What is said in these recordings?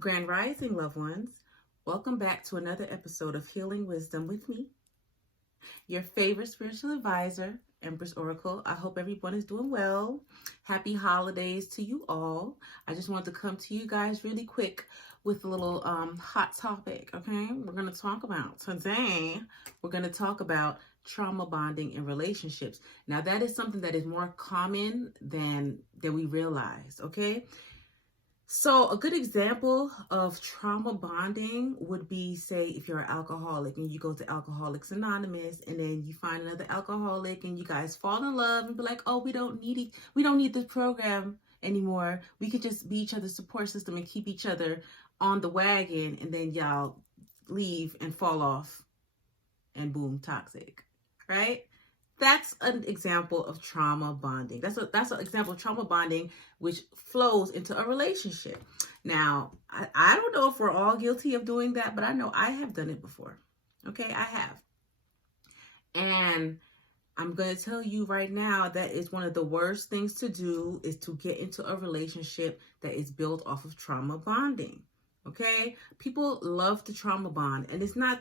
Grand Rising, loved ones. Welcome back to another episode of Healing Wisdom with me, your favorite spiritual advisor, Empress Oracle. I hope everyone is doing well. Happy holidays to you all. I just wanted to come to you guys really quick with a little hot topic, okay? We're going to talk about today, we're going to talk about trauma bonding in relationships. Now, that is something that is more common than we realize, okay? So a good example of trauma bonding would be, say, if you're an alcoholic and you go to Alcoholics Anonymous and then you find another alcoholic and you guys fall in love and be like, oh, we don't need this program anymore. We could just be each other's support system and keep each other on the wagon, and then y'all leave and fall off and boom, toxic, right? That's an example of trauma bonding. That's an example of trauma bonding which flows into a relationship. Now, I don't know if we're all guilty of doing that, but I know I have done it before. Okay, I have. And I'm going to tell you right now that is one of the worst things to do, is to get into a relationship that is built off of trauma bonding. Okay, people love to trauma bond, and it's not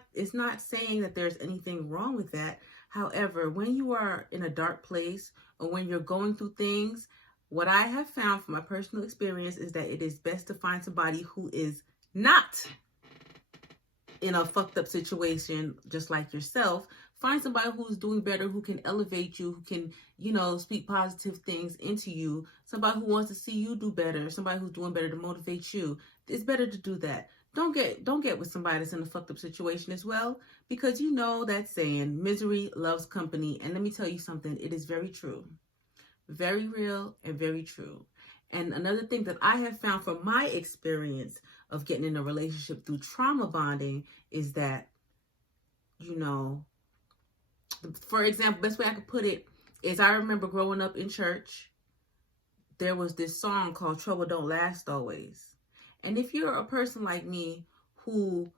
saying that there's anything wrong with that. However, when you are in a dark place or when you're going through things, what I have found from my personal experience is that it is best to find somebody who is not in a fucked up situation just like yourself. Find somebody who's doing better, who can elevate you, who can, speak positive things into you. Somebody who wants to see you do better, somebody who's doing better to motivate you. It's better to do that. Don't get with somebody that's in a fucked up situation as well, because you know that saying, misery loves company. And let me tell you something, it is very true. Very real and very true. And another thing that I have found from my experience of getting in a relationship through trauma bonding is that, for example, best way I could put it is, I remember growing up in church, there was this song called Trouble Don't Last Always. And if you're a person like me who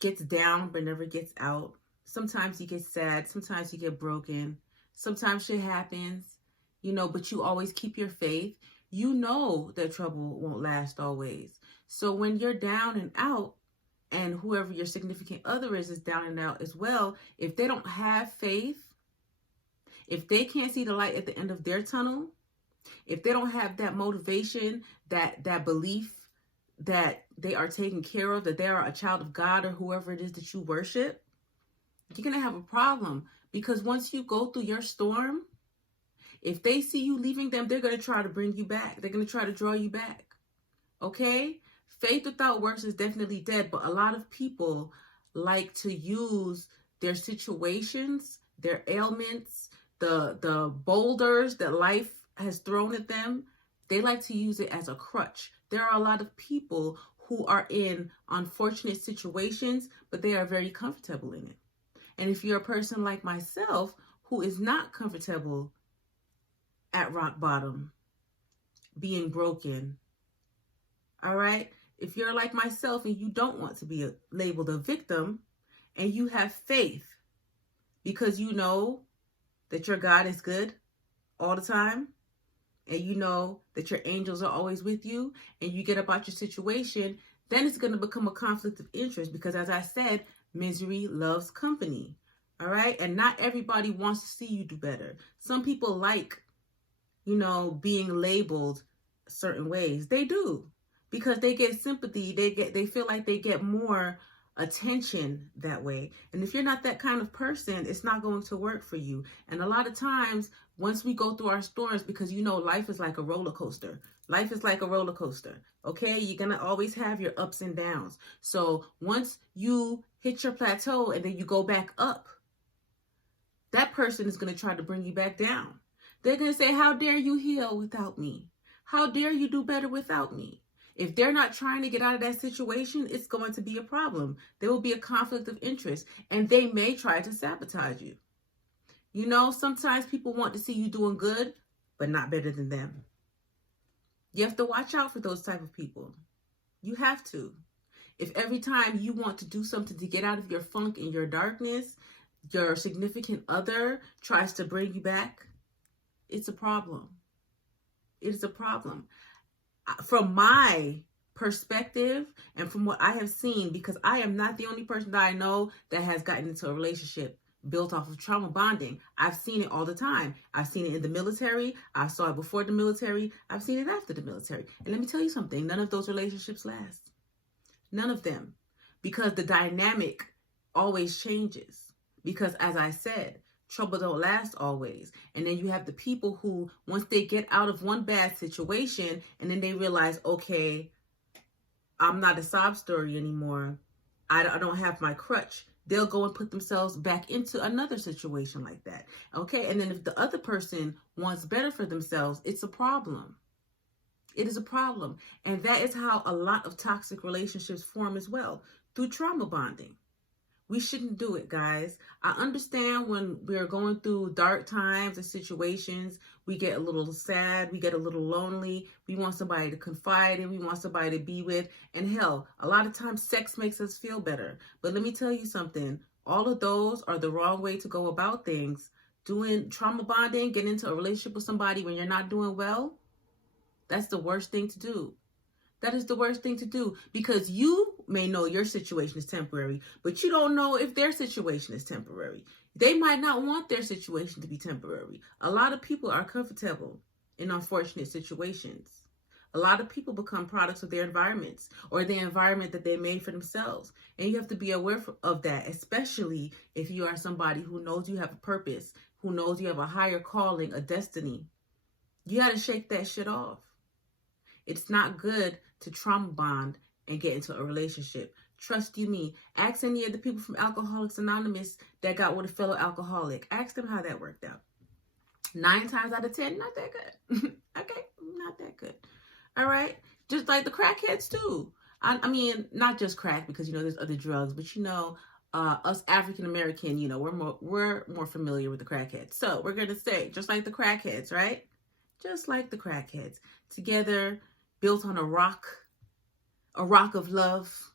gets down but never gets out, sometimes you get sad, sometimes you get broken, sometimes shit happens, but you always keep your faith, you know that trouble won't last always. So when you're down and out, and whoever your significant other is down and out as well, if they don't have faith, if they can't see the light at the end of their tunnel, if they don't have that motivation, that belief that they are taken care of, that they are a child of God or whoever it is that you worship, you're going to have a problem. Because once you go through your storm, if they see you leaving them, they're going to try to bring you back. They're going to try to draw you back. Okay? Faith without works is definitely dead, but a lot of people like to use their situations, their ailments, the boulders that life has thrown at them. They like to use it as a crutch. There are a lot of people who are in unfortunate situations, but they are very comfortable in it. And if you're a person like myself who is not comfortable at rock bottom, being broken, all right? If you're like myself and you don't want to be labeled a victim, and you have faith because you know that your God is good all the time, and you know that your angels are always with you, and you get about your situation, then it's going to become a conflict of interest, because as I said, misery loves company. All right? And not everybody wants to see you do better. Some people like, being labeled certain ways. They do, because they get sympathy. They feel like they get more attention that way. And if you're not that kind of person, it's not going to work for you. And a lot of times, once we go through our storms, because life is like a roller coaster. Life is like a roller coaster. Okay? You're going to always have your ups and downs. So once you hit your plateau and then you go back up, that person is going to try to bring you back down. They're going to say, how dare you heal without me? How dare you do better without me? If they're not trying to get out of that situation, it's going to be a problem. There will be a conflict of interest, and they may try to sabotage you. Sometimes people want to see you doing good, but not better than them. You have to watch out for those type of people. You have to. If every time you want to do something to get out of your funk and your darkness, your significant other tries to bring you back, it's a problem. It is a problem. From my perspective and from what I have seen, because I am not the only person that I know that has gotten into a relationship built off of trauma bonding. I've seen it all the time. I've seen it in the military. I saw it before the military. I've seen it after the military. And let me tell you something, none of those relationships last. None of them. Because the dynamic always changes. Because as I said, trouble don't last always. And then you have the people who, once they get out of one bad situation and then they realize, okay, I'm not a sob story anymore. I don't have my crutch. They'll go and put themselves back into another situation like that. Okay. And then if the other person wants better for themselves, it's a problem. It is a problem. And that is how a lot of toxic relationships form as well, through trauma bonding. We shouldn't do it, guys. I understand when we're going through dark times and situations, we get a little sad, we get a little lonely, we want somebody to confide in, we want somebody to be with, and hell, a lot of times sex makes us feel better. But let me tell you something, all of those are the wrong way to go about things. Doing trauma bonding, getting into a relationship with somebody when you're not doing well, that's the worst thing to do. That is the worst thing to do, because you may know your situation is temporary, but you don't know if their situation is temporary. They might not want their situation to be temporary. A lot of people are comfortable in unfortunate situations. A lot of people become products of their environments or the environment that they made for themselves. And you have to be aware of that, especially if you are somebody who knows you have a purpose, who knows you have a higher calling, a destiny. You got to shake that shit off. It's not good to trauma bond and get into a relationship. Trust you me. Ask any of the people from Alcoholics Anonymous that got with a fellow alcoholic. Ask them how that worked out. 9 times out of 10, not that good. Okay, not that good. All right, just like the crackheads too. I mean, not just crack, because there's other drugs, but us African American, we're more familiar with the crackheads. So we're gonna say just like the crackheads, right? Just like the crackheads, together, built on a rock of love,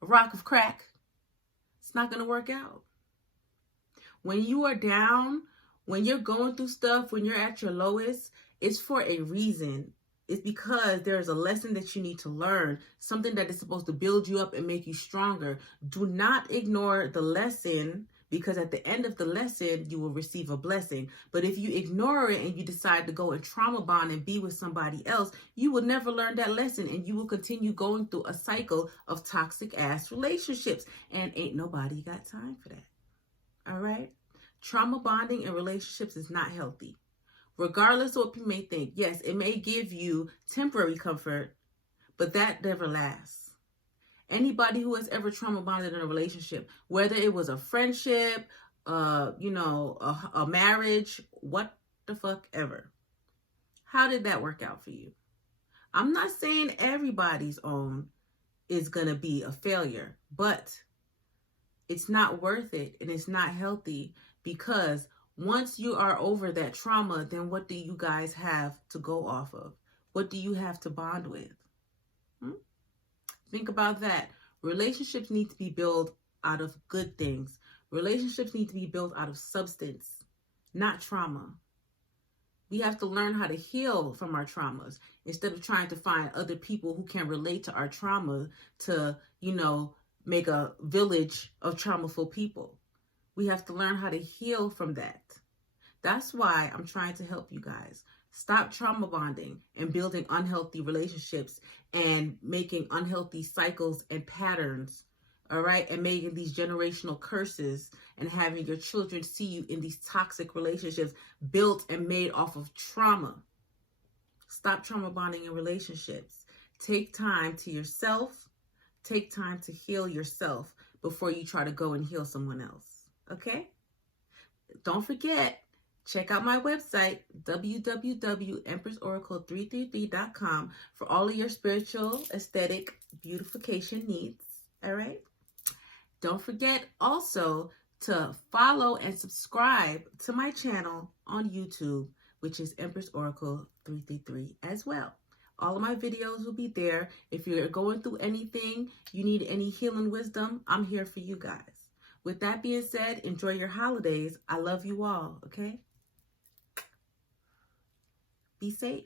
a rock of crack. It's not going to work out. When you are down, when you're going through stuff, when you're at your lowest, it's for a reason. It's because there's a lesson that you need to learn, something that is supposed to build you up and make you stronger. Do not ignore the lesson, because at the end of the lesson, you will receive a blessing. But if you ignore it and you decide to go and trauma bond and be with somebody else, you will never learn that lesson, and you will continue going through a cycle of toxic ass relationships. And ain't nobody got time for that. All right? Trauma bonding in relationships is not healthy. Regardless of what you may think, yes, it may give you temporary comfort, but that never lasts. Anybody who has ever trauma bonded in a relationship, whether it was a friendship, a marriage, what the fuck ever. How did that work out for you? I'm not saying everybody's own is going to be a failure, but it's not worth it and it's not healthy, because once you are over that trauma, then what do you guys have to go off of? What do you have to bond with? Think about that. Relationships need to be built out of good things. Relationships need to be built out of substance, not trauma. We have to learn how to heal from our traumas instead of trying to find other people who can relate to our trauma to, make a village of traumaful people. We have to learn how to heal from that. That's why I'm trying to help you guys. Stop trauma bonding and building unhealthy relationships and making unhealthy cycles and patterns, all right? And making these generational curses and having your children see you in these toxic relationships built and made off of trauma. Stop trauma bonding in relationships. Take time to yourself. Take time to heal yourself before you try to go and heal someone else, okay? Don't forget, check out my website, www.empressoracle333.com, for all of your spiritual, aesthetic, beautification needs, all right? Don't forget also to follow and subscribe to my channel on YouTube, which is Empress Oracle 333 as well. All of my videos will be there. If you're going through anything, you need any healing wisdom, I'm here for you guys. With that being said, enjoy your holidays. I love you all, okay? Be safe.